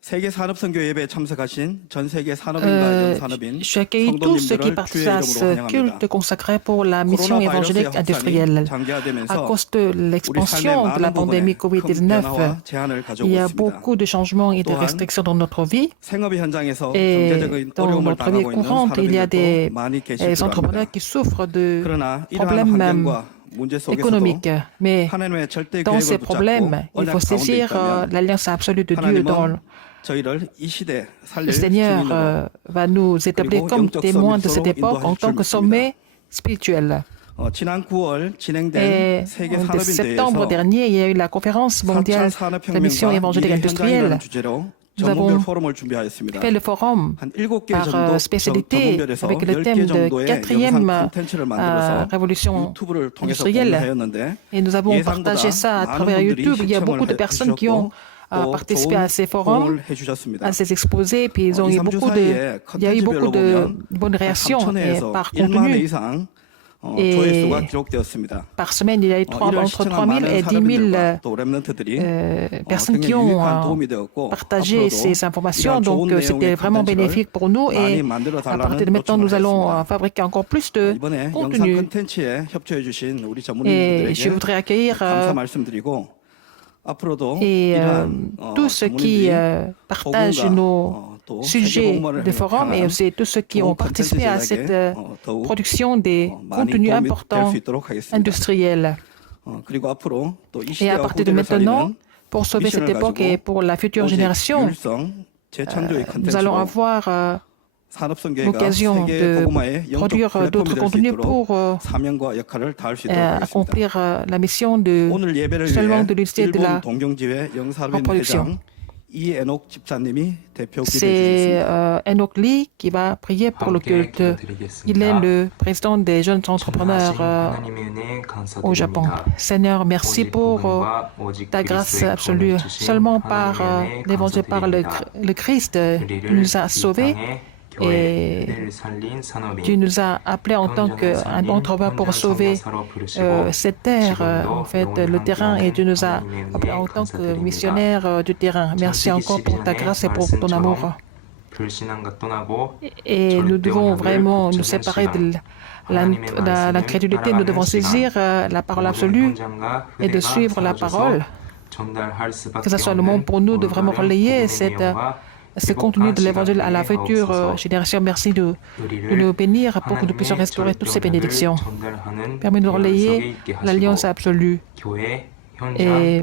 세계 산업선교 예배에 참석하신 전 세계 산업인과 영산업인 Je accueille tous ceux qui 성도님들을 participent 주의 à 이름으로 ce 환영합니다. culte consacré pour la mission 코로나 바이러스의 évangélique 확산이 industrielle. À 장기화되면서 cause de 우리 삶의 l'expansion de la 많은 pandémie 부분에 큰 COVID-19, 변화와 제한을 il 가져오고 y a 있습니다. beaucoup de changements et de 또한 restrictions dans notre vie. 생업의 현장에서 Et 경제적인 dans 어려움을 notre vie 당하고 있는 courante, il y a des 산업인들도 많이 계실 줄 entrepreneurs 압니다. qui souffrent de 그러나 이러한 problèmes 환경과 문제 속에서도 économiques. Mais 하나님의 절대 dans ces 계획을 problèmes, 붙잡고 il faut 언약 가운데 saisir 있다면 l'alliance absolue de Dieu dans 하나님은 저희를 이 시대 le 살릴 Seigneur 증인으로 va nous établir 그리고 comme 영적 témoins de 서밋으로 cette époque en 인도하실 tant 줄 que sommet spirituel. 지난 9월 Et 진행된 세계 en septembre 산업인대회에서 dernier, il y a eu la conférence 3차 mondiale de la mission 산업혁명과 évangélique 미래 industrielle. 현장이라는 주제로 Nous 전문별 avons 포럼을 준비하였습니다. fait le forum 한 7개 par 정도 spécialité 전문별에서 avec le 10개 thème de 정도의 영상 quatrième 콘텐츠를 만들어서 révolution 유튜브를 통해서 industrielle. 공유하였는데 Et nous avons partagé ça à travers YouTube. Il y a beaucoup de personnes qui ont participé à ces forums, à ces exposés, puis ils ont eu beaucoup de, il y a eu beaucoup de bonnes réactions et par contenu. Et 조회수가 기록되었습니다. par semaine, il y a eu 이를 entre 시청한 3 000 et 많은 10 000 사람들과 또 랩런트들이 personnes qui 굉장히 ont 유익한 도움이 되었고 partagé ces 앞으로도 informations. 이러한 Donc, 좋은 c'était 내용의 vraiment bénéfique pour nous. 많이 Et 만들어 à partir de 달라는 maintenant, nous allons 요청을 fabriquer encore plus de 이번에 영상 contenu. 콘텐츠에 협조해 주신 우리 Et je 전문인들에게 voudrais accueillir 감사 말씀드리고 앞으로도 et 이러한 tous ceux qui 전문인들이 partagent nos 또 sujets de forum et aussi tous ceux qui ont participé à cette production des contenus importants industriels. 그리고 앞으로 또 이 Et à 시대와 partir de 후대를 maintenant, 살리는 pour sauver cette époque et pour la future génération, 율성 재창조의 nous allons 컨텐츠로 avoir 산업선교회가 l'occasion 세계 de 복음화의 영적 produire d'autres 플랫폼이 될 수 contenus 있도록 pour 사명과 역할을 다할 수 있도록 하겠습니다. accomplir la mission de 오늘 예배를 seulement 위해 de l'unité de 일본 la 동경지회 영사로인 reproduction. 회장 이에녹 집사님이 대표 기도해 C'est 주셨습니다. Enoch Lee qui va prier pour le culte. Il est le président des jeunes entrepreneurs au Japon. Seigneur, merci pour ta grâce absolue. Seulement par l'évangile, par le Christ, tu nous as sauvés et tu nous as appelés en tant qu'un entrepreneur pour sauver cette terre, en fait, le terrain, et tu nous as appelés en tant que missionnaires du terrain. Merci encore pour ta grâce et pour ton amour. Et nous devons vraiment nous séparer de l'incrédulité. Nous devons saisir la parole absolue et de suivre la parole. Que ce soit le moment pour nous de vraiment relayer ce contenu de l'évangile à la future génération. Merci de nous bénir pour que nous puissions restaurer toutes ces bénédictions. Permets-nous de relayer l'alliance absolue et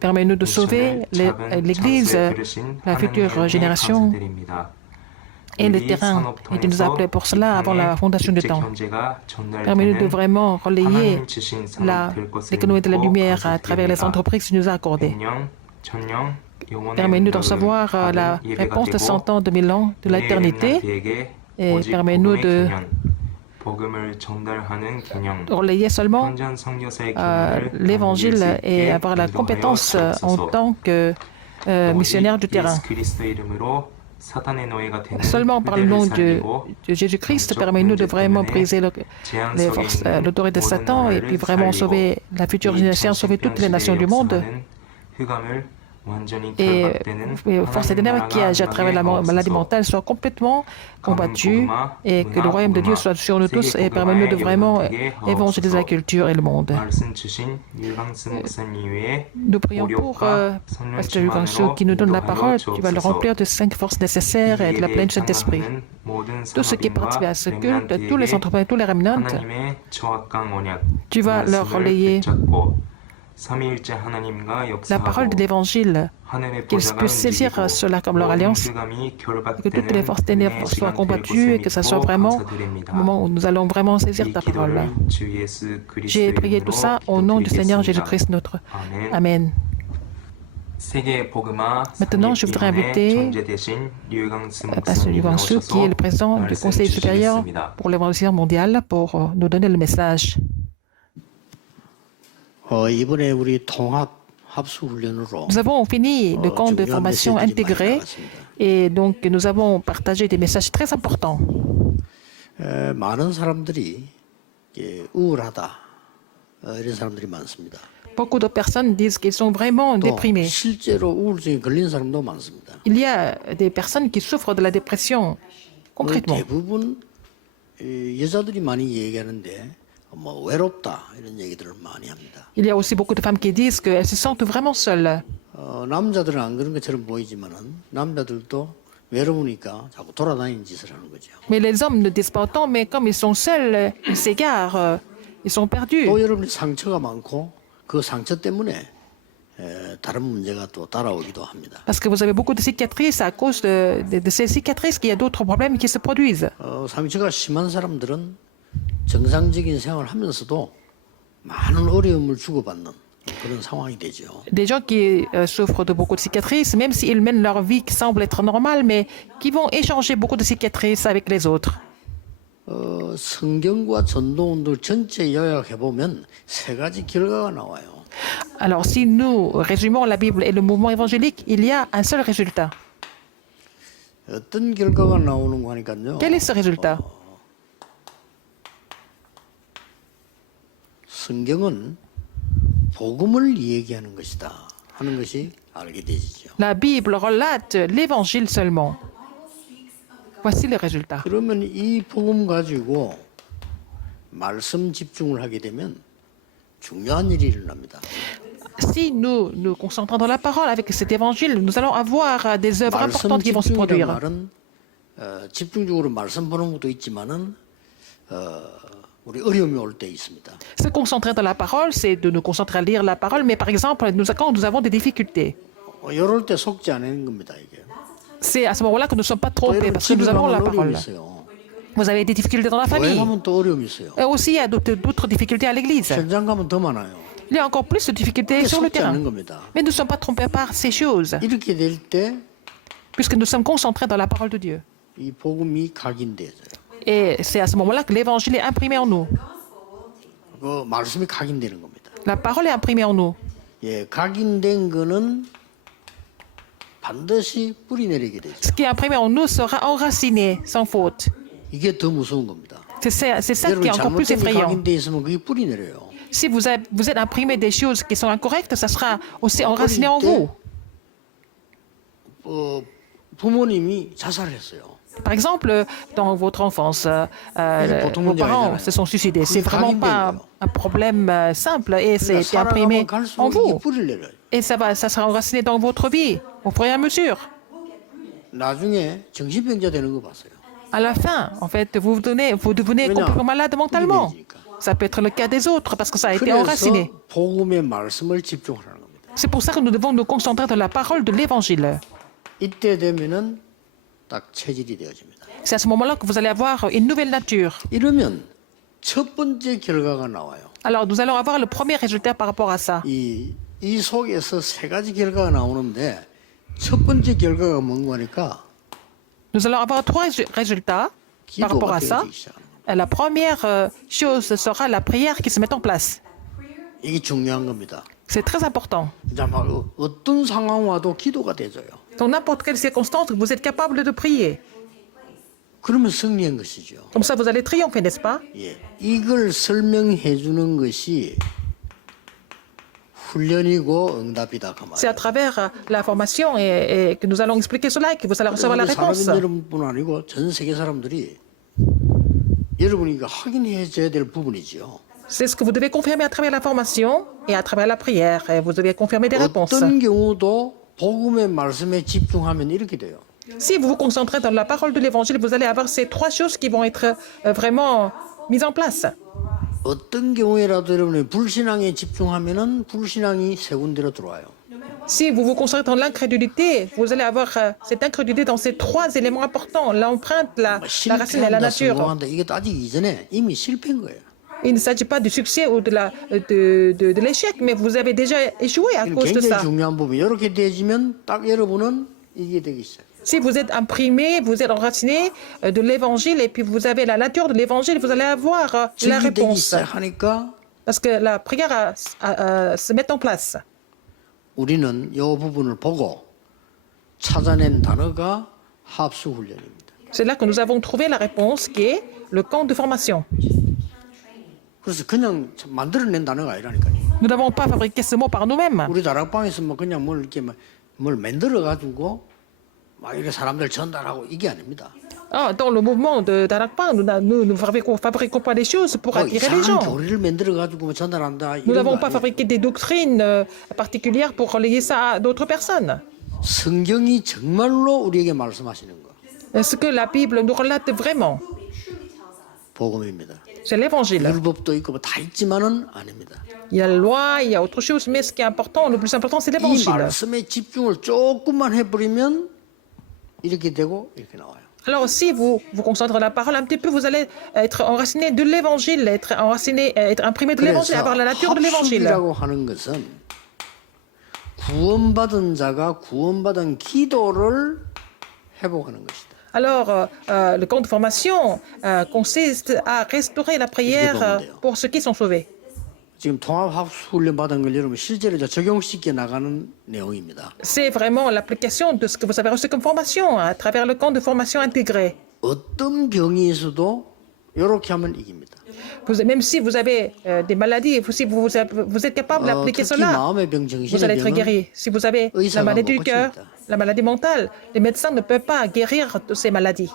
permets-nous de sauver l'Église, la future génération et le terrain. Et tu nous as appelés pour cela avant la fondation du temps. Permets-nous de vraiment relayer l'économie de la lumière à travers les entreprises que tu nous as accordées. Permets-nous de recevoir la réponse de 100 ans, de 1000 ans, de l'éternité. Et permets-nous de relayer seulement l'évangile et avoir la compétence en tant que missionnaire du terrain. Seulement par le nom de Jésus-Christ, permets-nous de vraiment briser l'autorité de Satan et puis vraiment sauver la future génération, sauver toutes les nations du monde. Et force des ténèbres qui agit à travers la maladie mentale soit complètement combattue et que le royaume de Dieu soit sur nous tous et permet-nous de vraiment évangéliser la culture et le monde. Nous prions pour Pasteur Yugansu qui nous donne la parole. Tu vas le remplir de 5 forces nécessaires et de la pleine Saint-Esprit. Tous ceux qui participent à ce culte, tous les entrepreneurs, tous les remnants, tu vas leur relayer la parole de l'Évangile, qu'ils puissent saisir cela comme leur alliance, que toutes les forces ténèbres soient combattues et que ce soit vraiment le moment où nous allons vraiment saisir ta parole. J'ai prié tout ça au nom du Seigneur Jésus-Christ notre. Amen. Maintenant, je voudrais inviter Pasteur Yugansu, qui est le président du Conseil supérieur pour l'évangile mondial, pour nous donner le message. Nous avons fini le camp de formation intégré et donc nous avons partagé des messages très importants. Beaucoup de personnes disent qu'ils sont vraiment 또 déprimés. 실제로 우울증에 걸린 사람도 많습니다. Il y a des personnes qui souffrent de la dépression, concrètement. 대부분 여자들이 많이 얘기하는데 뭐 외롭다 이런 얘기들을 많이 합니다. Il y a aussi beaucoup de femmes qui disent qu'elles se sentent vraiment seules. 남자들은 안 그런 것처럼 보이지만은 남자들도 외로우니까 자꾸 돌아다니는 짓을 하는 거죠. Mais les hommes ne disent pas autant, mais comme ils sont seuls, ils s'égarent, ils sont perdus. 또 여러분이 상처가 많고 그 상처 때문에 다른 문제가 또 따라오기도 합니다. Parce que vous avez beaucoup de cicatrices, à cause de ces cicatrices qu'il y a d'autres problèmes qui se produisent. 상처가 심한 사람들은 정상적인 생활을 하면서도 많은 어려움을 주고받는 그런 상황이 되죠. Des gens qui souffrent de beaucoup de cicatrices, même s'ils mènent leur vie qui semble être normale, mais qui vont échanger beaucoup de cicatrices avec les autres. 성경과 전도운동 전체 요약해 보면 세 가지 결과가 나와요. Alors, si nous résumons la Bible et le mouvement évangélique, il y a un seul résultat. 어떤 결과가 나오는 거 하니까요. Quel est ce résultat? 성경은 복음을 얘기하는 것이다 하는 것이 알게 되지죠. La Bible relate l'évangile seulement. Voici le résultat. 그러면 이 복음 가지고 말씀 집중을 하게 되면 중요한 일이 일어납니다. Si nous nous concentrons dans la parole avec cet évangile, nous allons avoir des œuvres 말씀 importantes qui vont se 집중이라는 produire. 말은 집중적으로 말씀 보는 것도 있지만은 우리 어려움이 올 때 있습니다. Se concentrer dans la parole, c'est de nous concentrer à lire la parole, mais par exemple, quand nous avons des difficultés, 이럴 때 속지 않는 겁니다 이게. c'est à ce moment-là que nous ne sommes pas 또 trompés, 여러분 parce que 집에 nous avons la 가면 어려움이 parole. 있어요. Vous avez des difficultés dans la 교회 famille. 가면 또 어려움이 있어요. Et aussi, il y a d'autres difficultés à l'église. 현장 가면 더 많아요. Il y a encore plus de difficultés 이게 sur le 속지 않는 terrain. 겁니다. Mais nous ne sommes pas trompés par ces choses, 이렇게 될 때 이 puisque nous sommes concentrés dans la parole de Dieu. 복음이 각인돼져요. Et c'est à ce moment-là que l'évangile est imprimé en nous. 그 말씀이 각인되는 겁니다. La parole est imprimée en nous. 예, 각인된 거는 반드시 뿌리 내리게 되죠. Ce qui est imprimé en nous sera enraciné, sans faute. 이게 더 무서운 겁니다. C'est ça qui 여러분 est encore plus 잘못된 게 effrayant. 각인돼 있으면 그게 뿌리 내려요. Si vous êtes imprimé des choses qui sont incorrectes, ça sera aussi enraciné en vous. 부모님이 자살했어요. Par exemple, dans votre enfance, vos parents se sont suicidés. C'est vraiment pas un problème simple et c'est imprimé en vous. 뿌리를 내려요. Et ça sera enraciné dans votre vie au fur et à mesure. 나중에 정신병자 되는 거 봤어요. À la fin, en fait, vous devenez complètement malade mentalement. Ça peut être le cas des autres parce que ça a été enraciné. 그래서 복음의 말씀을 집중하라는 겁니다. C'est pour ça que nous devons nous concentrer dans la parole de l'Évangile. 이때 되면은 딱 체질이 되어집니다. C'est à ce moment-là que vous allez avoir une nouvelle nature. 이러면 첫 번째 결과가 나와요. Alors, nous allons avoir le premier résultat par rapport à ça. 이 속에서 세 가지 결과가 나오는데 첫 번째 결과가 뭔가 하니까 Nous allons avoir trois résultats par rapport 기도가 à ça. 되어지기 시작합니다. La première chose sera la prière qui se met en place. 이게 중요한 겁니다. C'est très important. 정말 어떤 상황 와도 기도가 되져요. Dans n'importe quelle circonstance, vous êtes capable de prier. 그러면 승리한 것이죠. Comme ça, vous allez triompher, n'est-ce pas? 예, 이걸 설명해 주는 것이 훈련이고 응답이다 그 C'est à 말이에요. travers la formation et que nous allons expliquer cela et que vous allez recevoir la réponse. 사람인 여러분뿐 아니고 전 세계 사람들이 여러분이 이거 확인해 줘야 될 부분이죠. C'est ce que vous devez confirmer à travers la formation et à travers la prière. Et vous devez confirmer des réponses. 어떤 경우도 복음의 말씀에 집중하면 이렇게 돼요. Si vous vous concentrez dans la parole de l'Évangile, vous allez avoir ces trois choses qui vont être vraiment mises en place. 어떤 경우에라도 여러분이 불신앙에 집중하면은 불신앙이 세 군데로 들어와요. Si vous vous concentrez dans l'incrédulité, vous allez avoir cette incrédulité dans ces trois éléments importants, l'empreinte, la racine et la 실패한다, nature. 성공한다 이게 따지기 이전에 이미 실패인 거예요. Il ne s'agit pas du succès ou de l'échec, mais vous avez déjà échoué à 이건 cause de 굉장히 ça. 중요한 부분. 이렇게 되지면 딱 여러분은 이게 되기 시작해요. Si vous êtes imprimé, vous êtes enraciné de l'évangile et puis vous avez la nature de l'évangile, vous allez avoir la 증이 되기 réponse. 시작하니까 Parce que la prière se met en place. 우리는 이 부분을 보고 찾아낸 단어가 합수훈련입니다. C'est là que nous avons trouvé la réponse qui est le camp de formation. 그래서 그냥 만들어낸 단어가 아니라니까요. Nous n'avons pas fabriqué ce mot par nous-mêmes. 우리 다락방에서 뭐 그냥 뭘 이렇게 뭘 만들어 가지고 막 이렇게 사람들 전달하고 이게 아닙니다. Ah, dans le mouvement de Darakpa, nous ne fabriquons pas des choses pour attirer les 이상한 gens. 교리를 만들어 가지고 뭐 전달한다 Nous 이런 거 n'avons pas 아니에요. fabriqué des doctrines particulières pour relayer ça à d'autres personnes. 성경이 정말로 우리에게 말씀하시는 거 Ce que la Bible nous relate vraiment, 복음입니다. c'est l'évangile. 율법도 있고 뭐 다 있지만은 아닙니다. Il y a la loi, il y a autre chose, mais ce qui est important, le plus important, c'est 이 l'évangile. 말씀에 집중을 조금만 해버리면 이렇게 되고 이렇게 나와요. Alors, si vous vous concentrez la parole un petit peu, vous allez être enraciné de l'évangile, être enraciné, être imprimé de l'évangile, 그래서 avoir la nature de l'évangile. 합숙이라고 하는 것은 구원받은 자가 구원받은 기도를 회복하는 것이다. Alors, le camp de formation consiste à restaurer la prière pour ceux qui sont sauvés. 지금 통합합숙훈련 받은 걸 여러분 실제로 이제 적용시켜 나가는 내용입니다. C'est vraiment l'application de ce que vous avez reçu comme formation à travers le camp de formation intégré. 어떤 병이 있어도 이렇게 하면 이깁니다. Même si vous avez des maladies, si vous êtes capable d'appliquer 특히 cela, 마음의 병, vous allez 정신의 être 병은 guéri. Si vous avez la 의사가 maladie 못 du cœur, 고칩니다. la maladie mentale, les médecins ne peuvent pas guérir de ces maladies.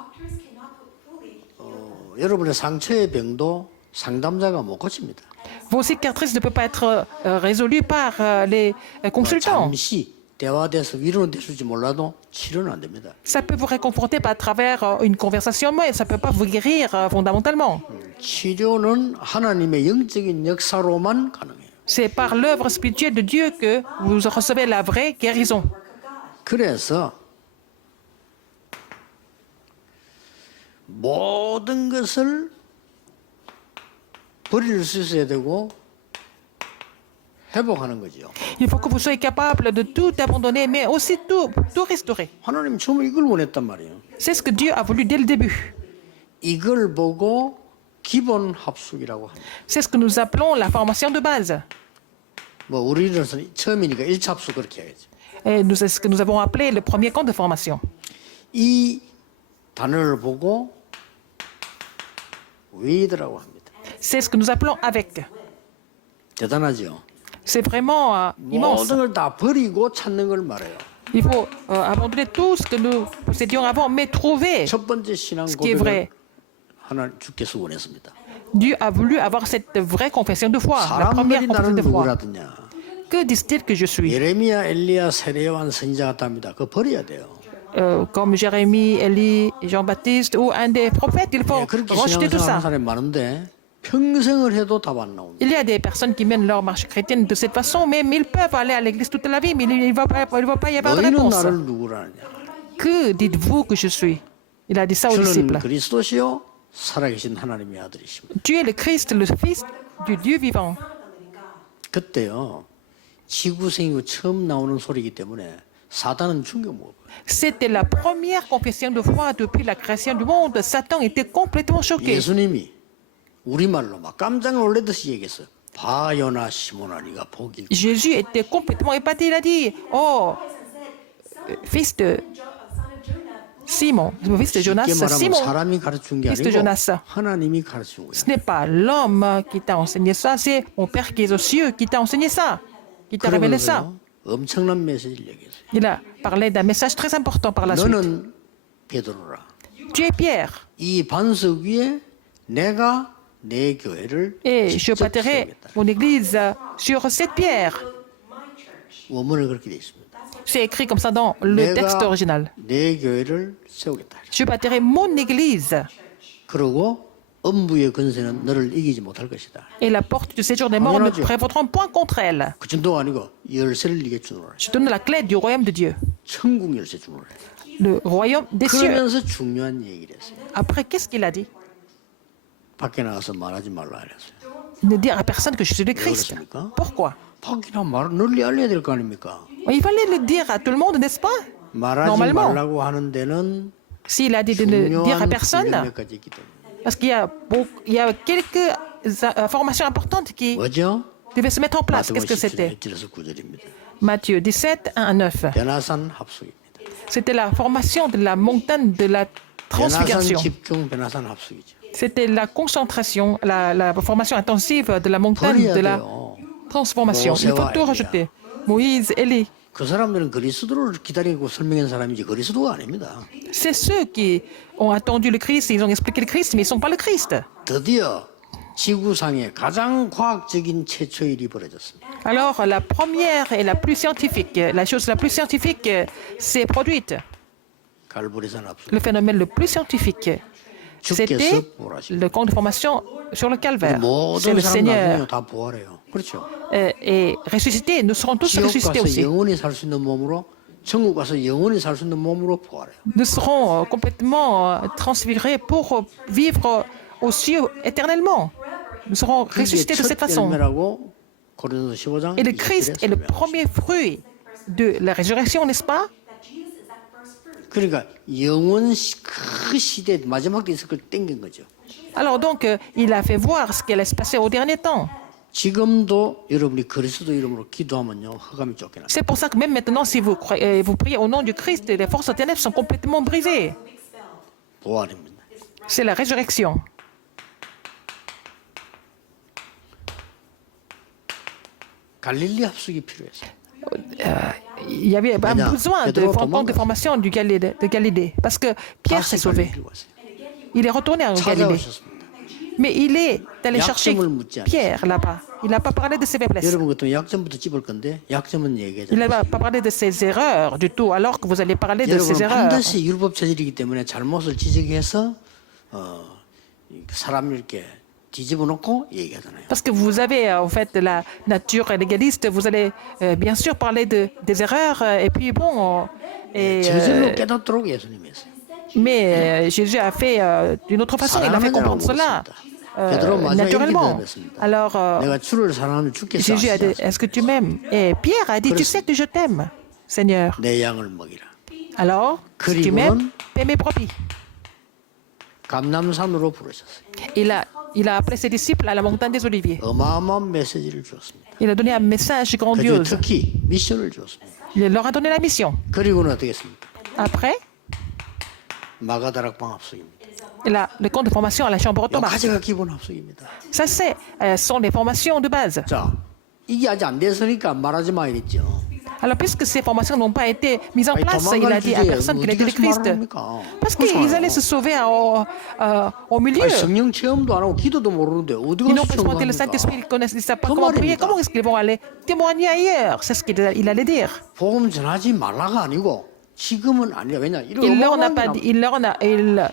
여러분의 상처의 병도 상담자가 못 고칩니다. Vos cicatrices ne peuvent pas être résolues par les consultants. 잠시 대화돼서 위로는 됐을지 몰라도 치료는 안 됩니다. Ça peut vous réconforter à travers une conversation, mais ça ne peut pas vous guérir fondamentalement. 치료는 하나님의 영적인 역사로만 가능해요. C'est par l'œuvre spirituelle de Dieu que vous recevez la vraie guérison. 그래서 모든 것을 버릴 수 있어야 되고 회복하는 거죠. Il faut que vous soyez capable de tout abandonner, mais aussi tout restaurer. 하나님 처음에 이걸 원했단 말이에요. C'est ce que Dieu a voulu dès le début. 이걸 보고 기본 합숙이라고 합니다. C'est ce que nous appelons la formation de base. 뭐 우리로서는 처음이니까 1차 합숙 그렇게 해야죠. Et c'est ce que nous avons appelé le premier camp de formation. 이 단어를 보고 with라고 합니다. C'est ce que nous appelons avec. 대단하죠. C'est vraiment immense. 모든 걸 다 버리고 찾는 걸 말해요. Il faut abandonner tout ce que nous possédions avant, mais trouver 첫 번째 신앙 ce qui est 고백을 vrai. 하나님 주께서 원했습니다. Dieu a voulu avoir cette vraie confession de foi, la première 사람들이 confession 나를 de foi. 누구라더냐. Que disent-ils que je suis? 예레미야, 엘리야, 세례요한 선지자 같답니다. 그거 버려야 돼요. Comme Jérémie, Élie, Jean-Baptiste ou un des prophètes, il faut 그렇게 rejeter tout 신앙생활 하는 ça. 사람이 많은데 평생을 해도 답 안 나옵니다. Il y a des personnes qui mènent leur marche chrétienne de cette façon, même ils peuvent aller à l'église toute la vie, mais il ne va pas y avoir de 너희는 réponse. 나를 누구라느냐. Que dites-vous que je suis? Il a dit ça aux 저는 disciples. 그리스도시요 살아계신 하나님의 아들이십니다. Tu es le Christ, le Fils du Dieu vivant. 그때요 지구생이고 처음 나오는 소리이기 때문에 사단은 충격 먹어요. C'était la première confession de foi depuis la création du monde. Satan était complètement choqué. 예수님이 우리말로 막 깜짝 놀라듯이 얘기했어요. 바요나 시몬아 네가 복이 있고. Jésus était complètement épaté. Il a dit, oh, fils de Simon, fils de Jonas, 쉽게 말하면 Simon, 사람이 가르친 게 fils de 아니고 Jonas. 하나님이 가르친 거예요. Ce n'est pas l'homme qui t'a enseigné ça, c'est mon Père qui est aux cieux qui t'a enseigné ça, qui t'a révélé ça. 그러면서요 엄청난 메시지를 얘기했어요. Il a parlé d'un message très important par la suite. 너는 베드로라. Tu es Pierre, 이 반석 위에 내가 내 교회를 et je 직접 bâtirai 세우겠다. mon église sur cette pierre. 원문은 그렇게 돼 있습니다. C'est écrit comme ça dans le texte 내가 original. 내 교회를 세우겠다. Je bâtirai mon église, 그러고 음부의 권세는 너를 이기지 못할 것이다. et la porte du séjour des morts ne 당연하죠. prévaudront point contre elle. 그 정도가 아니고 열쇠를 네게 주노라. Je donne la clé du royaume de Dieu, 천국 열쇠 주노라. le royaume des cieux. 그러면서 중요한 얘기를 했어요. Après, qu'est-ce qu'il a dit? 밖에 나가서 말하지 말라 그랬어요. Ne dire à personne que je suis le 왜 Christ. 그렇습니까? Pourquoi? 밖에 나가 말 널리 알려야 될 거 아닙니까? Il fallait le dire à tout le monde, n'est-ce pas? 말하지 Normalement. 말라고 하는 데는 S'il a dit de ne dire à 중요한 personne, 몇 가지 있기 때문에. parce qu'il y a quelques informations importantes qui 뭐죠? devaient se mettre en place. Qu'est-ce que c'était? 1절에서 9절입니다. Matthieu 17, 1 à 9. 변화산 합숙입니다. C'était la formation de la montagne de la 변화산 transfiguration. 집중 변화산 합숙이죠. C'était la concentration, la formation intensive de la montagne 버려야 de la 돼요. transformation. Il faut tout rajouter. Moïse, Élie. 그 사람들은 그리스도를 기다리고 설명한 사람이지 그리스도가 아닙니다. C'est ceux qui ont attendu le Christ, ils ont expliqué le Christ, mais ils ne sont pas le Christ. 드디어 지구상에 가장 과학적인 최초의 일이 벌어졌습니다. Alors, la première et la plus scientifique, la chose la plus scientifique s'est produite. 갈보리산 압수. Le phénomène le plus scientifique, c'était le camp de formation sur le calvaire. C'est 모든 le 사람 나중에 Seigneur 다 부활해요. 그렇죠. est ressuscité. Nous serons tous 지옥 ressuscités 가서 aussi. 영원히 살 수 있는 몸으로 천국 가서 영원히 살 수 있는 몸으로 부활해요. Nous serons complètement transfigurés pour vivre aux cieux éternellement. Nous serons 그게 ressuscités de cette 첫 façon. 열매라고 고린도서 15장 Et le Christ est le premier fruit de la résurrection, n'est-ce pas? 그러니까 영원 그 시대 마지막 때 있을 걸 땡긴 거죠. Alors donc, il a fait voir ce qui allait se passer au dernier temps. 지금도 여러분이 그리스도 이름으로 기도하면요 흑암이 쫓겨나. C'est pour ça que même maintenant, si vous, vous priez au nom du Christ, les forces des ténèbres sont complètement brisées. 부활입니다. C'est la résurrection. 갈릴리 합숙이 필요해서. Il y avait un besoin de camp de formation de Galilée, parce que Pierre s'est sauvé. Il est retourné en Galilée. 찾아오셨습니다. Mais il est allé chercher 약점을 묻지 않았어요. Pierre là-bas. Il n'a pas parlé de ses faiblesses. 여러분 그때 약점부터 찝을 건데 약점은 Il 얘기하잖아요. n'a pas parlé de ses erreurs du tout, alors que vous allez parler de ses 여러분은 erreurs. 반드시 율법 체질이기 때문에 잘못을 지적해서 사람 이렇게 뒤집어 놓고 얘기하잖아요. Parce que vous avez en fait la nature légaliste, vous allez bien sûr parler des erreurs, et puis bon. 저절로 깨닫도록 예수님이 했어요. Mais Jésus a fait d'une autre façon, il a fait comprendre cela naturellement. Alors, 내가 주를 사랑하면 주께서 Jésus a dit, 아시지 est-ce que tu m'aimes? Et Pierre a dit, tu sais que je t'aime, Seigneur. 내 양을 먹이라. Alors, si tu m'aimes, paie mes brebis. 감남산으로 부르셨어요. Il a appelé ses disciples à la montagne des Oliviers. 어마어마한 메시지를 주었습니다. Il a donné un message 그중에 grandiose. 특히 미션을 주었습니다. Il leur a donné la mission. 그리고는 어떻게 했습니까? Après, 마가다락방 합숙입니다. le camp de formation à la chambre 요 ottomane. 가지가 기본 합숙입니다. Ça, sont les formations de base. 자, 이게 아직 안 됐으니까 말하지 마 이랬죠. Alors, puisque ces formations n'ont pas été mises en place, il a dit à personne qu'il était le Christ. Parce qu'ils allaient se sauver au milieu. 아니, 성령 체험도 안 하고 기도도 모르는데 어디 Ils n'ont 가서 pas expérimenté le Saint-Esprit, ils ne savent pas comment prier. Comment est-ce qu'ils vont aller témoigner ailleurs? C'est ce qu'il allait dire. 복음 전하지 말라가 아니고 지금은 아니야. 왜냐? 이런 Il leur n'a 어마어마한 pas 게 dit,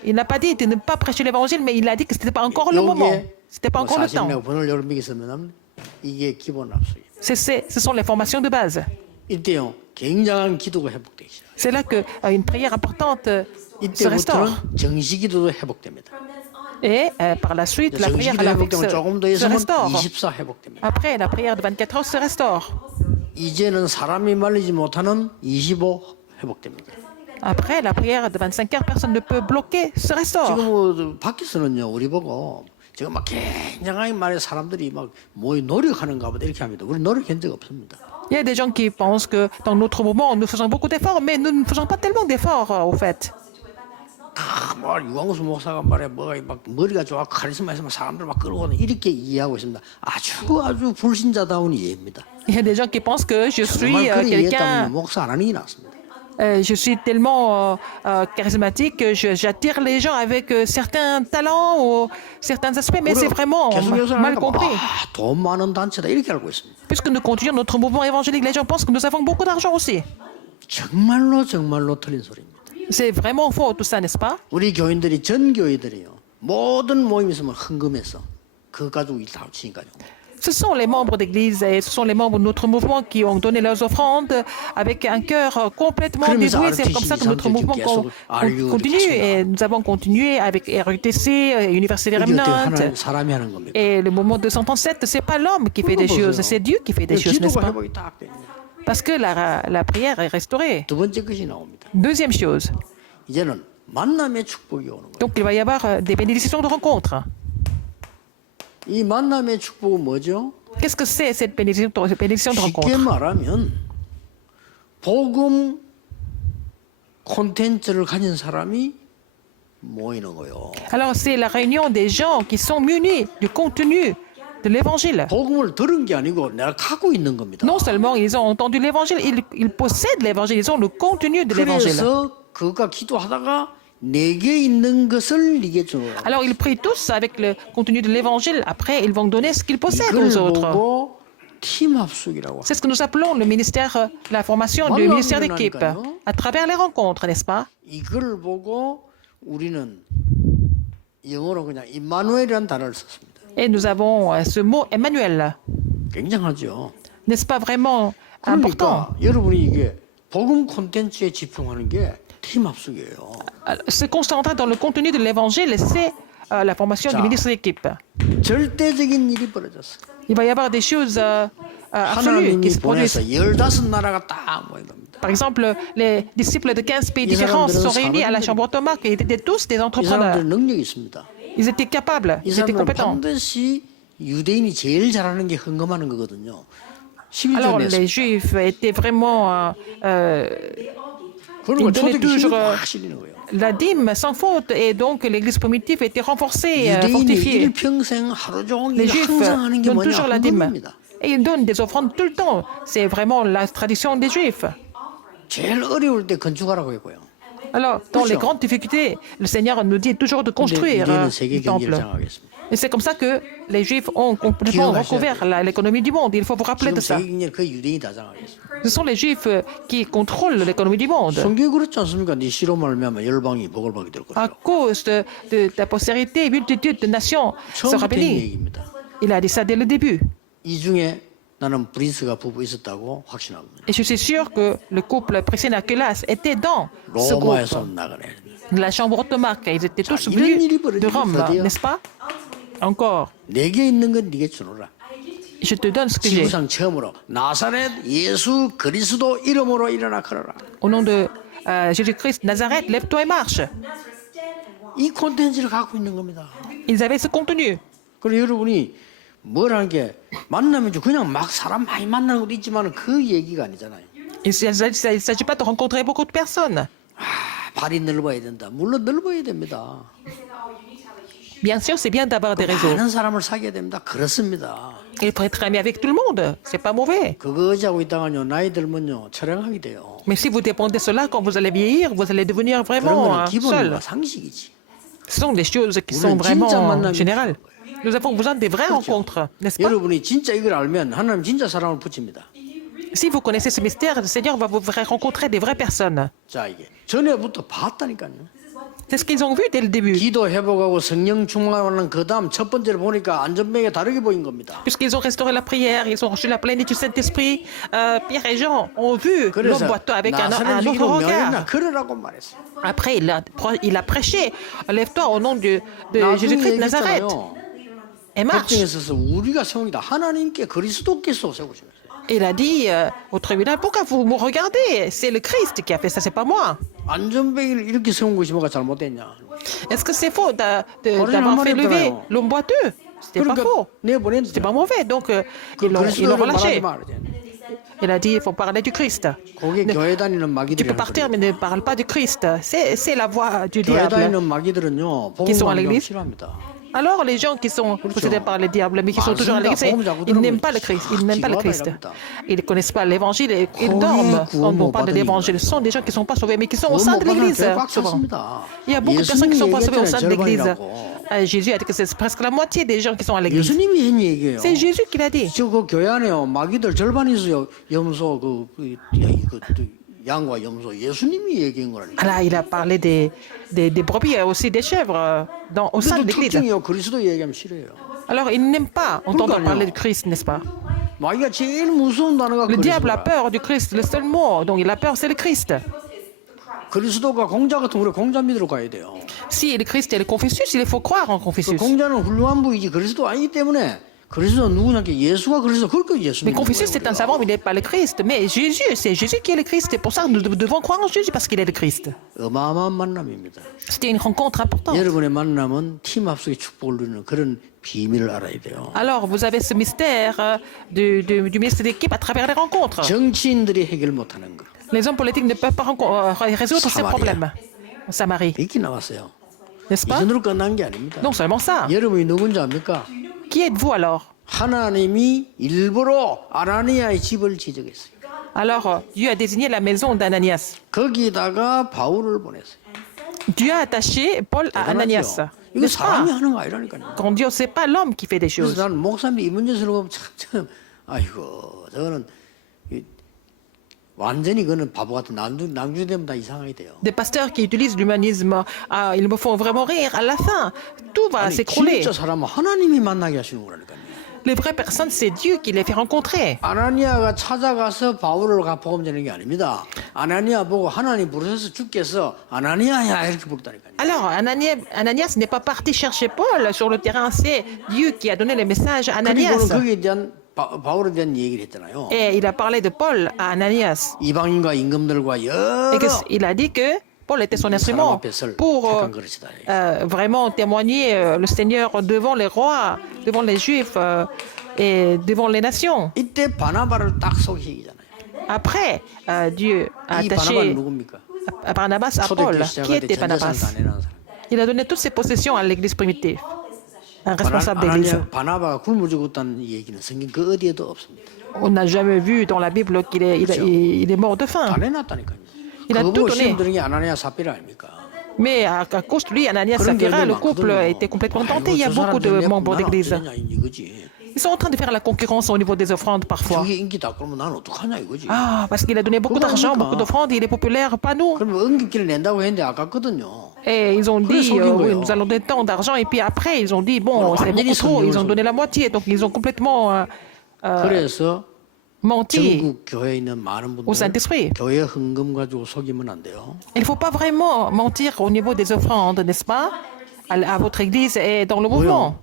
il n'a pas dit de ne pas prêcher l'évangile, mais il a dit que ce n'était pas encore le moment. Ce n'était pas encore le temps. 내가 번을 여러 명 있으면 이게 기본 합숙이에요. Ce sont les formations de base. 이때요 굉장한 기도가 회복되기 시작. C'est là qu'une prière importante se restaure. 이때부터는 정시기도도 회복됩니다. Et par la suite, la prière à 정시기도 la fixe 회복되면 조금 더 se 있으면 restaure. 24 회복됩니다. Après, la prière de 24 heures se restaure. 이제는 사람이 말리지 못하는 25 회복됩니다. Après, la prière de 25 heures, personne ne peut bloquer, se restaure. 지금 밖에서는요 우리 보고 지금 막 굉장하게 말해 사람들이 막 뭐 노력하는가 보다 이렇게 합니다. 우리 노력한 적 없습니다. Il y a des gens qui pensent que dans notre mouvement, nous faisons beaucoup d'efforts, mais nous ne faisons pas tellement d'efforts, au fait. 뭐 유광수 목사가 말해 뭐가 막 머리가 좋아 카리스마 있으면 사람들 막 끌어오는 이렇게 이해하고 있습니다. 아주 불신자다운 이해입니다. Il y a des gens qui pensent que je suis 정말 그렇게 이해했다면 quelqu'un, 목사 안 하는 게 낫습니다. je suis tellement charismatique que j'attire les gens avec certains talents ou certains aspects, mais c'est vraiment 계속 mal compris. 돈 많은 단체다 이렇게 알고 있습니다. Puisque nous continuons notre mouvement évangélique, les gens pensent que nous avons beaucoup d'argent aussi. 정말로 틀린 소리입니다. C'est vraiment faux tout ça, n'est-ce pas? 우리 교인들이 전 교회들이요 모든 모임 있으면 헌금해서 그 가지고 다 합치니까요. Ce sont les membres d'église et ce sont les membres de notre mouvement qui ont donné leurs offrandes avec un cœur complètement dévoué. C'est comme ça que notre mouvement continue et nous avons continué avec RUTC, Université des Remnants. 사람이 하는 겁니다. Et le mouvement 237, c'est pas l'homme qui fait des choses, c'est Dieu qui fait des choses, n'est-ce 기도가 pas? 회복이 딱 됩니다. Parce que la prière est restaurée. 두 번째 것이 나옵니다. Deuxième chose, 이제는 만남의 축복이 오는 거예요. donc il va y avoir des bénédictions de rencontre. 이 만남의 축복은 뭐죠? Qu'est-ce que c'est cette bénédiction de 쉽게 rencontre? 말하면 복음 콘텐츠를 가진 사람이 모이는 거예요. Alors c'est la réunion des gens qui sont munis du contenu de l'évangile. 복음을 들은 게 아니고 내가 갖고 있는 겁니다. Non seulement ils ont entendu l'évangile, ils possèdent l'évangile, ils ont le contenu de l'évangile. 그래서 그가 기도하다가 내게 있는 것을 네게 주노라. Alors ils prient tous avec le contenu de l'évangile. Après, ils vont donner ce qu'ils possèdent aux 이걸 autres. 보고 팀 합숙이라고. C'est ce que nous appelons le ministère, la formation du ministère d'équipe, à travers les rencontres, n'est-ce pas? 이걸 보고 우리는 영어로 그냥 임마누엘이라는 단어를 썼습니다. Et nous avons ce mot Emmanuel. 굉장하죠. N'est-ce pas vraiment important? 그러니까 여러분이 이게 복음 콘텐츠에 집중하는 게 팀 합숙이에요. Se concentrer dans le contenu de l'évangile, c'est la formation du ministre d'équipe. 절대적인 일이 벌어졌어. Il va y avoir des choses absolues qui 하나님이 se produisent. 보내서 15나라가 딱 모인 겁니다. Par exemple, les disciples de 15 pays différents se sont réunis à la chambre automaque et ils étaient tous des 이 entrepreneurs. 사람들 능력이 있습니다. Ils étaient capables, 이 ils étaient 사람들은 compétents. 반드시 유대인이 제일 잘하는 게 헌금하는 거거든요. Alors, 11절에 les Juifs étaient vraiment 그런 거 ils donnaient 초대교 힘이 toujours 확 실리는 거예요. la dîme sans faute et donc l'église primitive était renforcée, 유대인이 fortifiée. 일평생 하루 종일 Les Juifs 항상 하는 게 donnent 뭐냐 toujours la dîme. 헌금입니다. Et ils donnent des offrandes tout le temps. C'est vraiment la tradition des Juifs. 제일 어려울 때 건축하라고 했고요. Alors, dans les 그렇죠. grandes difficultés, le Seigneur nous dit toujours de 근데 construire 유대인은 세계 le temple. 경제를 장악했습니다. Et c'est comme ça que les Juifs ont complètement recouvert l'économie du monde. Il faut vous rappeler de 지금 ça. 세계 경제를 그 유대인이 다 장악했습니다. Ce sont les Juifs qui contrôlent l'économie du monde. 성경이 그렇지 않습니까? 네 씨로 말미암아 열방이 복을 받게 될 À 것이다. cause de ta postérité, multitude de nations sera 처음부터 이 bénie. 얘기입니다. Il a dit ça dès le début. 이 중에 나는 브린스가 부부 있었다고 확신합니다. Et je suis sûr que le couple Priscilla-Aquilas était dans ce 로마에서 groupe. 나가네. De la chambre ottomane. Ils étaient tous 이런 venus 일이 벌어지면 de Rome, 어디야? n'est-ce pas? Encore, 내게 있는 건 네게 주노라. je te donne ce que j'ai. 지구상 처음으로 나사렛 예수 그리스도 이름으로 일어나 걸어라. Au nom de Jésus-Christ, Nazareth, lève-toi et marche. 이 콘텐츠를 갖고 있는 겁니다. Ils avaient ce contenu. 그리고 여러분이 뭐라는 게 만나면 그냥 막 사람 많이 만나는 것도 있지만 그 얘기가 아니잖아요. Il ne s'agit pas de rencontrer beaucoup de personnes. 발이 넓어야 된다. 물론 넓어야 됩니다. Bien sûr, c'est bien d'avoir des réseaux. 많은 사람을 사귀어야 됩니다. 그렇습니다. Il faut être ami avec tout le monde. C'est pas mauvais. 그거 의지하고 있다가요 나이 들면요 철량하게 돼요. Mais si vous dépendez de cela, quand vous allez vieillir, vous allez devenir 그런 vraiment 거는 seul. 기본과 상식이지. Ce sont des choses qui 우리는 sont vraiment 진짜 만남이 générales. Nous avons besoin des vraies rencontres, n'est-ce pas? 여러분이 진짜 이걸 알면 하나님 진짜 사람을 붙입니다. Si vous connaissez ce mystère, le Seigneur va vous faire rencontrer des vraies personnes. 자 이게 전에부터 봤다니까요. C'est ce qu'ils ont vu dès le début. 기도 회복하고 성령 충만하는 그 다음 첫 번째로 보니까 안전뱅이가 다르게 보인 겁니다. Puisqu'ils ont restauré la prière, ils ont reçu la plénitude du Saint-Esprit, Pierre et Jean ont vu l'homme 그래서 boiteux avec un 나사렛 autre 이름 명예나 regard. 걸으라고 말했어. Après, il a prêché, lève-toi au nom de 나중에 Jésus-Christ de Nazareth 얘기했잖아요. et marche. 백정에 있어서 우리가 세우니다 하나님께 그리스도께서 세우시면서. Il a dit au tribunal, pourquoi vous me regardez? C'est le Christ qui a fait ça, c'est pas moi. 안전뱅이를 이렇게 세운 것이 뭐가 잘못됐냐? Est-ce que c'est faux d'avoir fait lever l'homme boiteux? C'était pas 그러니까 faux. 내보냈는데 C'était pas mauvais, donc 그 ils l'ont 그리스도를 relâché. 말하지 말아야 Il a dit, il faut parler du Christ. 거기 교회 다니는 Tu 마귀들이 peux partir, mais ne parle pas du Christ. C'est la voix du 교회 diable. 다니는 마귀들은요 Qui sont à 복음을 l'église? 싫어합니다. Alors, les gens qui sont possédés par le diable, mais qui sont toujours à l'église, ils n'aiment pas le Christ. Ils n'aiment pas le Christ. Ils ne connaissent pas l'évangile et ils dorment quand on parle de l'évangile. Ce sont des gens qui ne sont pas sauvés, mais qui sont au sein de l'église, souvent. Il y a beaucoup de personnes qui ne sont pas sauvées au sein de l'église. Jésus a dit que c'est presque la moitié des gens qui sont à l'église. 예수님이 한 얘기예요. C'est Jésus qui l'a dit. 저 그 교회 안에요 마귀들 절반이 있어요. 염소 양과 염소 예수님이 얘기한 거라니까. Là, il a parlé des brebis et aussi des chèvres au sein de 근데도 l'église. 특징이요 그리스도 얘기하면 싫어요. Alors, ils n'aiment pas entendre parler du Christ, n'est-ce pas? 마귀가 제일 무서운 단어가 Le diable a 그리스도라. peur du Christ. Le seul mot dont il a peur, c'est le Christ. 그리스도가 공자 같은 우리 공자 믿으러 가야 돼요. Si le Christ est le Confucius, il faut croire en 그 Confucius. 공자는 훌륭한 부이지 그리스도 아니기 때문에 그리스도는 누구냐 예수가 그리스도 그러니까 Mais 예수님. Confucius, c'est un savant, mais il n'est pas le Christ. Mais Jésus, c'est Jésus qui est le Christ. C'est pour ça que nous devons croire en Jésus, parce qu'il est le Christ. 어마어마한 만남입니다. C'était une rencontre importante. 여러분의 만남은 팀 합숙의 축복을 누리는 그런 비밀을 알아야 돼요. Alors, vous avez ce mystère du ministre d'équipe à travers les rencontres. 정치인들이 해결 못하는 거. Les hommes politiques ne peuvent pas résoudre ces problèmes. En Samarie, 이렇게 나왔어요. n'est-ce pas? 이전으로 끝난 게 아닙니다. Non seulement ça. 여러분이 누군지 압니까? Qui êtes-vous alors? 하나님이 일부러 아나니아의 집을 지적했어요. Alors, Dieu a désigné la maison d'Ananias. 거기다가 바울을 보냈어요. Dieu a attaché Paul à Ananias. 대단하죠? 이거 N'est-ce pas? 사람이 하는 거 아니라니까요. Quand Dieu, c'est pas l'homme qui fait des 그래서 choses. 나는 목사님 이 문제를 보면 참 아이고 저거는 완전히 그는 바보 같은 남주이 되면 다 이상하게 돼요. Des pasteurs qui utilisent l'humanisme, ah, ils me font vraiment rire. À la fin, tout va 아니, s'écrouler. 진짜 사람은 하나님이 만나게 하시는 거라니까요. Les vraies personnes, c'est Dieu qui les fait rencontrer. 아나니아가 찾아가서 바울을 복음 전하는 게 아닙니다. 아나니아 보고 하나님 부르셔서 주께서 아나니아야 이렇게 부르다니까요. Alors, Ananias n'est pas parti chercher Paul sur le terrain, c'est Dieu qui a donné le message à 그리고는 Ananias. 거기에 대한 바울에 대한 얘기를 했잖아요. Et il a parlé de Paul à Ananias. 이방인과 임금들과 여러 Et il a dit que Paul était son instrument pour vraiment témoigner le Seigneur devant les rois, devant les Juifs et devant les nations. 이때 바나바를 딱 소개시키잖아요. Après, Dieu a 이 바나바는 attaché 누굽니까? Barnabas à Paul. Qui était Barnabas? Il a donné toutes ses possessions à l'église primitive. Un responsable d'église. 바나바가 굶어 죽었다는 얘기는 성경 그 어디에도 없습니다. On n'a jamais vu dans la Bible qu'il est mort de faim. 다 내놨다니까요. Il a 그거 tout 보고 donné. 시험 드는 게 아나니아 삽비라 아닙니까? Mais à cause de lui, Ananias et 그런 Saphira, le 경우가 couple 많거든요. était complètement tenté. 아이고, Il y a 저 beaucoup de 사람들 membres 나는 d'église. 어쩌냐, 이거지. Ils sont en train de faire la concurrence au niveau des offrandes parfois. 저게 인기다 그러면 난 어떡하냐 이거지. Ah, parce qu'il a donné beaucoup d'argent, beaucoup d'offrandes, il est populaire, pas nous. 그러면 은기끼를 낸다고 했는데 아깝거든요. Et ils ont dit, 속인 oui, 거예요. nous allons donner tant d'argent. Et puis après, ils ont dit, bon, c'est 완전히 beaucoup trop. Ils ont 성경을 donné la moitié. Donc, ils ont complètement 그래서 menti 전국 교회에 있는 많은 au 분들 Saint-Esprit. 교회 헌금 가지고 속이면 안 돼요. Il ne faut pas vraiment mentir au niveau des offrandes, n'est-ce pas, à votre église et dans le mouvement.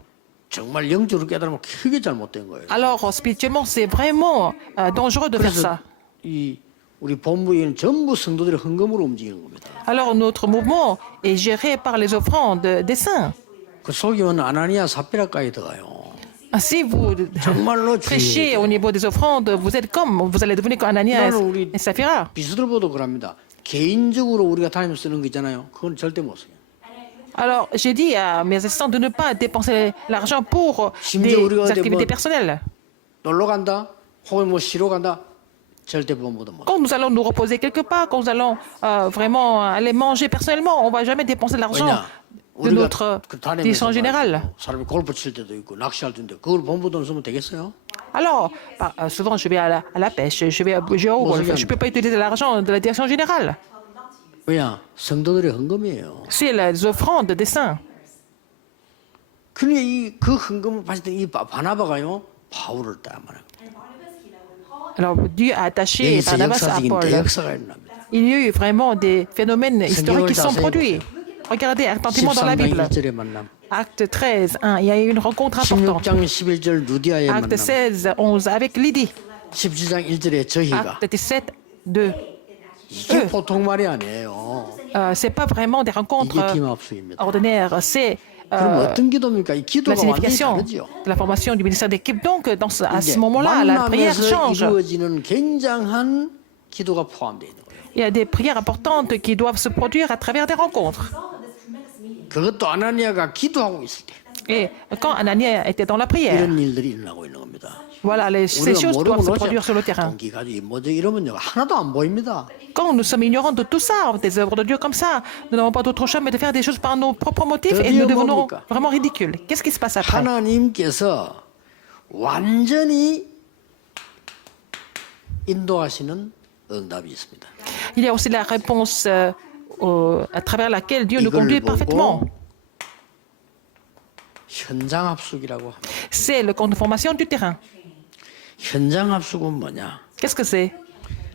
정말 영적으로 깨달으면 크게 잘못된 거예요. Alors, spirituellement, c'est vraiment dangereux de faire ça. 이 우리 본부에는 전부 성도들의 헌금으로 움직이는 겁니다. Alors, notre mouvement est géré par les offrandes des saints. 그 속이면 아나니아 삽비라까지 들어가요. Si vous 정말로 prêchez au niveau des offrandes, vous êtes comme, vous allez devenir comme Ananias et Saphira. 비서들보다 그럽니다. 개인적으로 우리가 다니면서 쓰는 거 있잖아요. 그건 절대 못 써요. Alors, j'ai dit à mes assistants de ne pas dépenser l'argent pour 심지어 우리가 des 어디 activités 뭐 personnelles. 놀러 간다, 혹은 뭐 쉬러 간다, 절대 본보도 못. Quand nous allons nous reposer quelque part, quand nous allons vraiment aller manger personnellement, on ne va jamais dépenser l'argent de notre direction générale. 사람이 골프 칠 때도 있고 낚시할 때인데 그걸 본보돈 쓰면 되겠어요? Alors, souvent, je vais à la pêche, je vais jouer au golf. Je ne peux pas utiliser l'argent de la direction générale. 왜냐? 성도들의 헌금이에요. C'est les offrandes des saints. 근데 그 헌금을 봤을 때 이 바나바가요 바울을 딱 말해요. Alors, Dieu a attaché 여기서 Barnabas à 역사적인 Paul. 대역사가 일어납니다. Il y a eu vraiment des phénomènes historiques qui sont produits. Regardez attentivement dans la 13장 Bible. 1절의 만남. Acte 13, 1, il y a eu une rencontre importante. 16장 11절 루디아의 Acte 만남. 16, 11, avec Lydie. 17장 1절의 저희가. Acte 17, 2. 이게 보통 말이 아니에요. C'est pas vraiment des rencontres 이게 팀합수입니다. ordinaires, c'est 그럼 어떤 기도입니까? 이 la 기도가 완전히 signification 다르죠. de la formation du ministère d'équipe. Donc, à ce 이제 moment-là, la prière 만남에서 change. 이루어지는 굉장한 기도가 포함되어 있는 거예요. Il y a des prières importantes qui doivent se produire à travers des rencontres. 그것도 아나니아가 기도하고 있을 때 Et quand Anania était dans la prière, 이런 일들이 일어나고 있는 겁니다. voilà, ces 우리가 choses doivent se 모르고 produire sur le terrain. 동기 가지고 뭐죠 이러면요 하나도 안 보입니다. Quand nous sommes ignorants de tout ça, des œuvres de Dieu comme ça, nous n'avons pas d'autre choix mais de faire des choses par nos propres motifs et nous devenons vraiment ridicules. Qu'est-ce qui se passe après? 하나님께서 완전히 인도하시는 응답이 있습니다. Il y a aussi la réponse à travers laquelle Dieu nous 이걸 conduit 보고 parfaitement. 현장 합숙이라고 합니다. C'est le camp de formation du terrain. 현장 합숙은 뭐냐? Qu'est-ce que c'est?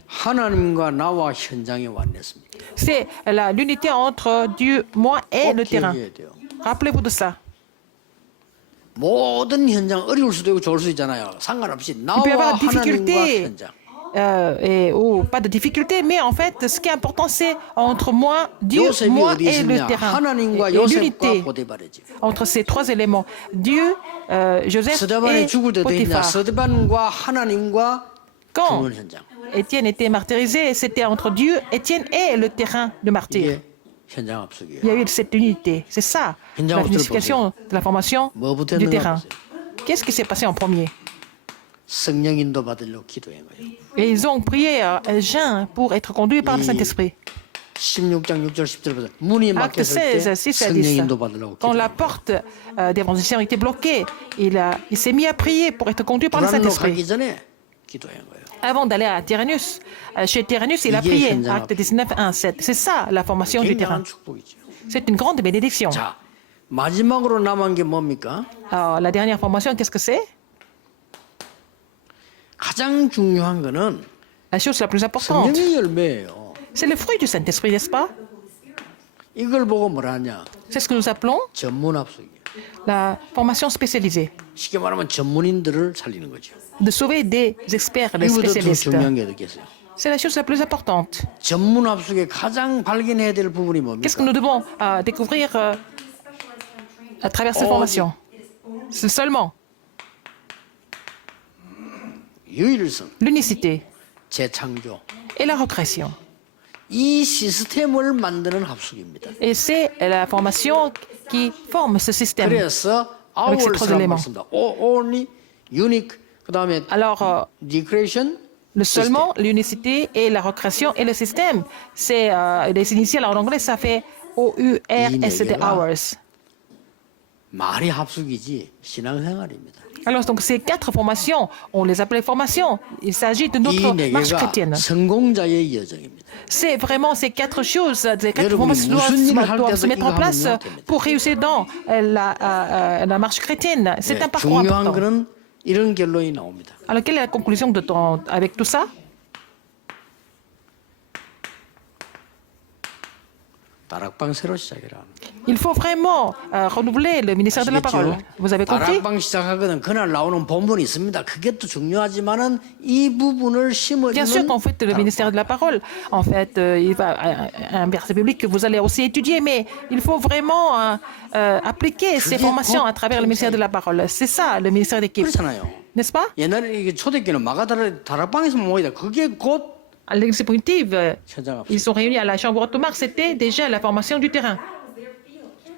하나님과 나와 현장에 왔습니다. C'est l'unité entre Dieu, moi et le terrain. 기억해야 돼요. Rappelez-vous de ça. 모든 현장 어려울 수도 있고 좋을 수 있잖아요. 상관없이 Il peut y avoir 나와 des 하나님과 difficultés 현장. ou pas de difficultés, mais en fait, ce qui est important, c'est entre moi, Dieu, 요셉이 moi 어디 et le 있느냐? terrain. 하나님과 Et 요셉과 l'unité 보디발이지. entre ces trois éléments, Dieu, Joseph 스데반이 et 죽을 때도 있냐? Potiphar. 스데반과 하나님과 Quand 죽은 현장. Étienne était martyrisé, c'était entre Dieu, Étienne et le terrain de martyr. 이게 현장 합숙이에요. Il y a eu cette unité. C'est ça, la signification de la formation 뭐부터 du 했는가 terrain. 보세요. Qu'est-ce qui s'est passé en premier? 성령 인도 받으려고 기도한 거예요. Et ils ont prié un jeûne pour être conduits par le Saint-Esprit. 16장 6절 10절부터 문이 Acte 막혔을 16, 때 6 à 성령 10. 인도 받으려고 Quand la 기도한 거예요. porte d'évangélisation était bloquée, il s'est mis à prier pour être conduit par le 두란노 Saint-Esprit. 가기 전에 기도한 거예요. Avant d'aller à Tyrannus, chez Tyrannus, il a 이게 prié. 현장 Acte 19, 1, 7. C'est ça la formation du terrain. 굉장한 축복이죠. C'est une grande bénédiction. 자, 마지막으로 남은 게 뭡니까? Alors, la dernière formation, qu'est-ce que c'est? 가장 중요한 거는 La chose la plus importante, 성령의 열매예요. c'est le fruit du Saint-Esprit, n'est-ce pas? 이걸 보고 뭐라 하냐? C'est ce que nous appelons 전문 합숙이에요. la formation spécialisée. 쉽게 말하면 전문인들을 살리는 거죠. De sauver des experts, des 이거보다 더 spécialistes. 중요한 게 어떻겠어요? C'est la chose la plus importante. 전문 합숙에 가장 발견해야 될 부분이 Qu'est-ce que 뭡니까? nous devons découvrir à travers cette formation? C'est seulement 유일성, l'unicité 재창조. et la recréation. 이 시스템을 만드는 합숙입니다. Et c'est la formation qui forme ce système. 그래서 avec ces trois 아울스라고 éléments. 말씀다. only, unique, 그다음에 Alors, decreation, le seulement, l'unicité et la recréation et le système, c'est les initiales en anglais, ça fait OURSD, hours. 말이 합숙이지 신앙생활입니다. Alors, donc, ces 4 formations, on les appelait formations. Il s'agit de 이 notre marche 4개가 chrétienne. 성공자의 여정입니다. C'est vraiment ces 4 choses, ces 4 여러분이 formations 무슨 일을 할 doivent se 때도 mettre en 이거 place 하면 됩니다. pour réussir dans la marche chrétienne. C'est 네, un parcours 중요한 important. 거는 이런 결론이 나옵니다. Alors, quelle est la conclusion avec tout ça? 다락방 새로 시작이라. Il faut vraiment renouveler le ministère de la parole. Vous avez compris? 다락방 시작하거든 그날 나오는 본문이 있습니다. 그게 또 중요하지만은 이 부분을 Bien sûr 심어주는 qu'en fait, le ministère de la parole, en fait, il va un verset biblique que vous allez aussi étudier, mais il faut vraiment appliquer ces formations à travers le ministère de la parole. C'est ça, le ministère d'équipe, 그렇잖아요. n'est-ce pas? 옛날에 이게 초대교는 다락방에서 모이다. 그게 곧 À l'église primitive, 현장 합숙. ils sont réunis à la chambre automarque, c'était déjà la formation du terrain.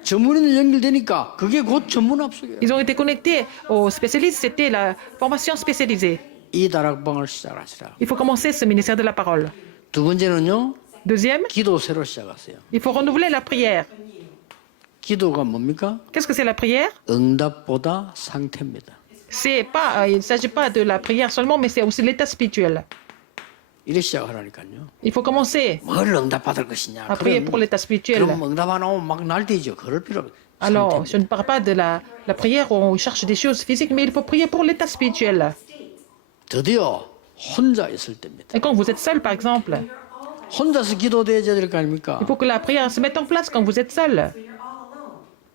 전문인들 연결되니까 그게 곧 전문 합숙이에요. Ils ont été connectés aux spécialistes, c'était la formation spécialisée. 이 다락방을 시작하시라. Il faut commencer ce ministère de la parole. 두 번째는요. Deuxième, 기도 새로 시작하세요. il faut renouveler la prière. 기도가 뭡니까? Qu'est-ce que c'est la prière? 응답보다 상태입니다. C'est pas, il ne s'agit pas de la prière seulement, mais c'est aussi l'état spirituel. 이래 시작하라니까요. Il faut commencer 뭘 응답받을 것이냐. à prier pour l'état spirituel. 그럼 응답 안 오면 막 날뛰죠. 그럴 필요 없어요. Alors, je ne parle pas de la prière où on cherche des choses physiques, mais il faut prier pour l'état spirituel. 드디어 혼자 있을 때입니다. Et quand vous êtes seul, par exemple, 혼자서 기도돼야 될 거 아닙니까? il faut que la prière se mette en place quand vous êtes seul.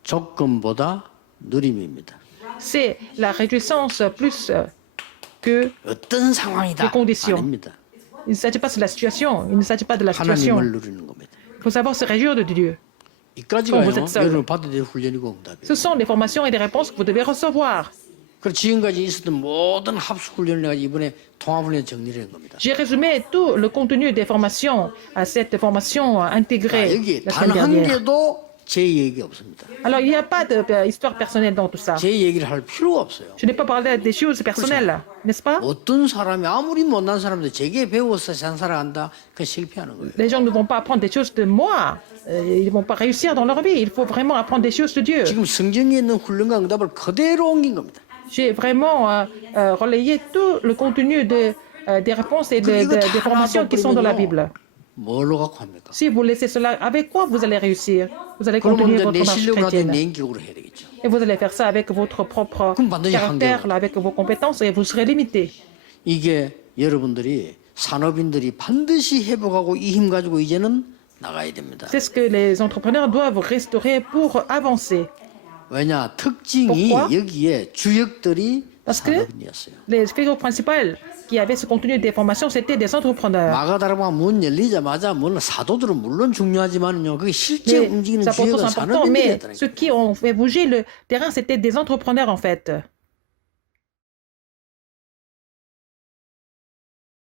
조건보다 누림입니다. C'est la réjouissance plus que... 어떤 상황이다. Les conditions. 아닙니다. Il ne s'agit pas de la situation. Il ne s'agit pas de la situation. 하나님을 누리는 겁니다. Il faut savoir se réjouir de Dieu. 이까지가요. vous êtes seul. 여러분 받아야 될 훈련이고 응답이에요. Ce sont les formations et les réponses que vous devez recevoir. 그래서 지금까지 있었던 모든 합숙 훈련을 내가 이번에 통합훈련 정리를 한 겁니다. J'ai résumé tout le contenu des formations à cette formation 자, intégrée 여기 la 단 semaine 한 dernière. 개도 제 얘기 없습니다. Alors, il n'y a pas d'histoire personnelle dans tout ça. 제 얘기를 할 필요가 없어요. Je n'ai pas parlé des choses personnelles, n'est-ce pas? 어떤 사람이 아무리 못난 사람도 제게 배워서 장사를한다, 그 실패하는 거예요. Les gens ne vont pas apprendre des choses de moi. Ils ne vont pas réussir dans leur vie. Il faut vraiment apprendre des choses de Dieu. 지금 성경에 있는 훈련과 응답을 그대로 옮긴 겁니다. J'ai vraiment relayé tout le contenu des réponses et des formations qui sont dans la Bible. 뭘로 갖고 합니까? Si vous laissez cela, avec quoi vous allez réussir? Vous allez 그러면 continuer 이제 votre 내 marche 실력을 가지고 내 chrétienne. 인격으로 해야 되겠죠. Et vous allez faire ça avec votre propre 그럼 반드시 caractère, 한계가 là, avec vos compétences, et vous serez limité. 이게 여러분들이 산업인들이 반드시 회복하고 이 힘 가지고 이제는 나가야 됩니다. C'est ce que les entrepreneurs doivent restaurer pour avancer. 왜냐 특징이 Pourquoi? 여기에 주역들이 Parce que 산업인이었어요. les figures principales qui avaient ce contenu des formations, c'était des entrepreneurs. 마가다락방 문 열리자마자 물론 사도들은 물론 중요하지만요. 그게 실제 Les 움직이는 apôtres 주역은 sont importants, mais 산업인들이었다니까. ceux qui ont fait bouger le terrain, c'était des entrepreneurs en fait.